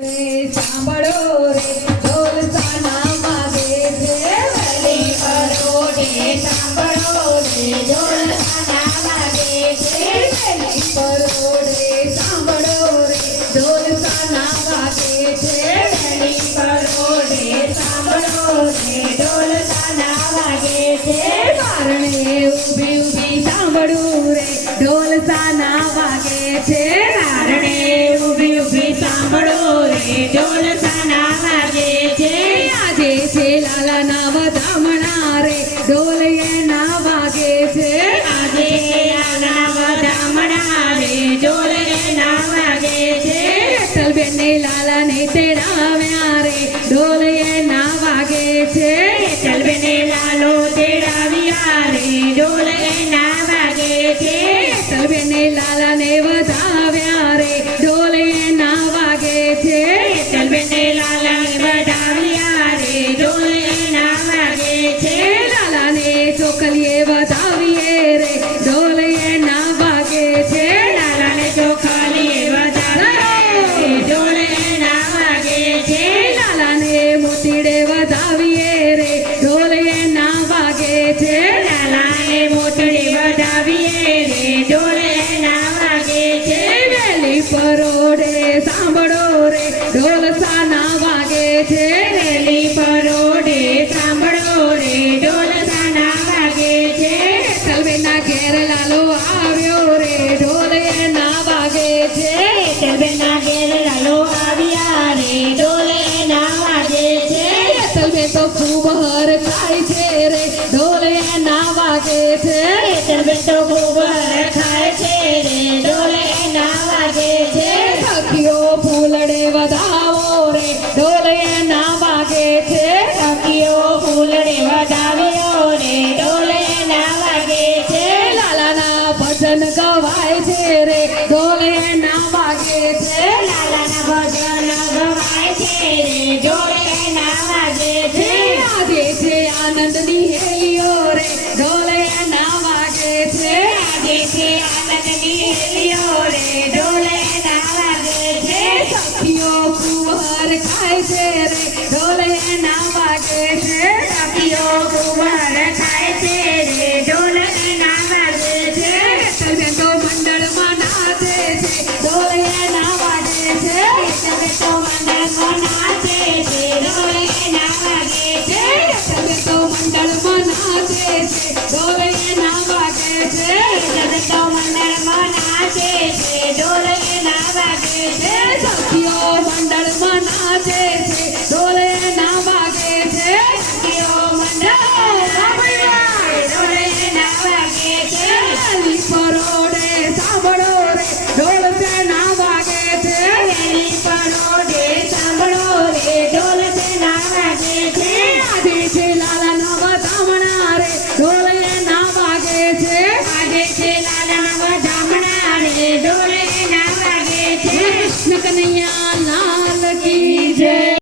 સાંભળો રે ઢોલ સાના વાગે છે વળી પરોઢે સાંભળો રે ઢોલ સાના વાગે છે વળી પરોઢે સાંભળો રે ઢોલ સાના વાગે છે વળી પરોઢે સાંભળો રે ઢોલ સાના વાગે છે બારણે ઊભી ઊભી સાંભળું રે ઢોલ સાના વાગે છે બારણે ઊભી ઊભી સાંભળો ઢોલ સાના વાગે છે આજે છે લાલાના વધામણા રે ઢોલ એના વાગે છે આજે લાલાના વધામણા રે ઢોલ એના વાગે છે હેતલબેને લાલાને તેડાવ્યા રે ઢોલ એના વાગે છે હેતલબેને લાલો તેડાવ્યા રે ઢોલ એના વાગે છે હેતલબેને લાલાને વધાવ્યા રે ઢોલ એના વાગે છે હેતલબેને લાલાને વધાવ્યા રે ઢોલ એના વાગે છે લાલાને ચોકલીએ વધાવીએ રે ઢોલ એના વાગે છે લાલાને ચોકલીએ વધાવીએ રે ઢોલ એના વાગે છે લાલાને મોતીડે વધાવીએ રે ઢોલ એના વાગે છે લાલાને મોતીડે વધાવીએ રે ઢોલ એના વાગે છે વેલી પરોઢે સાંભળો રે ઢોલ સાના વાગે છે વેલી પરોઢે સાંભળો રે ઢોલ સાના વાગે છે હેતલબેનના ઘેર લાલો આવ્યો રે ઢોલ એના વાગે છે હેતલબેનના ઘેર લાલો આવ્યા રે ઢોલ એના વાગે છે હેતલબેન તો ખૂબ હરખાય છે રે ઢોલ એના વાગે છે હેતલબેન તો ખૂબ હરખાય છે રે ઢોલ એના વાગે છે સખીઓ ફૂલડે વધાવો રે ઢોલ એના વાગે છે સખીઓ ફૂલડે વધાવ્યો રે ઢોલ એના વાગે છે લાલાના ભજન ગવાય છે રે ઢોલ એના વાગે છે લાલાના ભજન ગવાય છે રે ઢોલ એના વાગે છે આજે છે આનંદની હેલીઓ રે ઢોલ એના વાગે છે આજે છે આનંદની હેલીઓ રે ઢોલ એના વાગે છે સખીઓ કુંવર ખાય છે રે ઢોલ એના વાગે છે સખીઓ કુંવર ખાય છે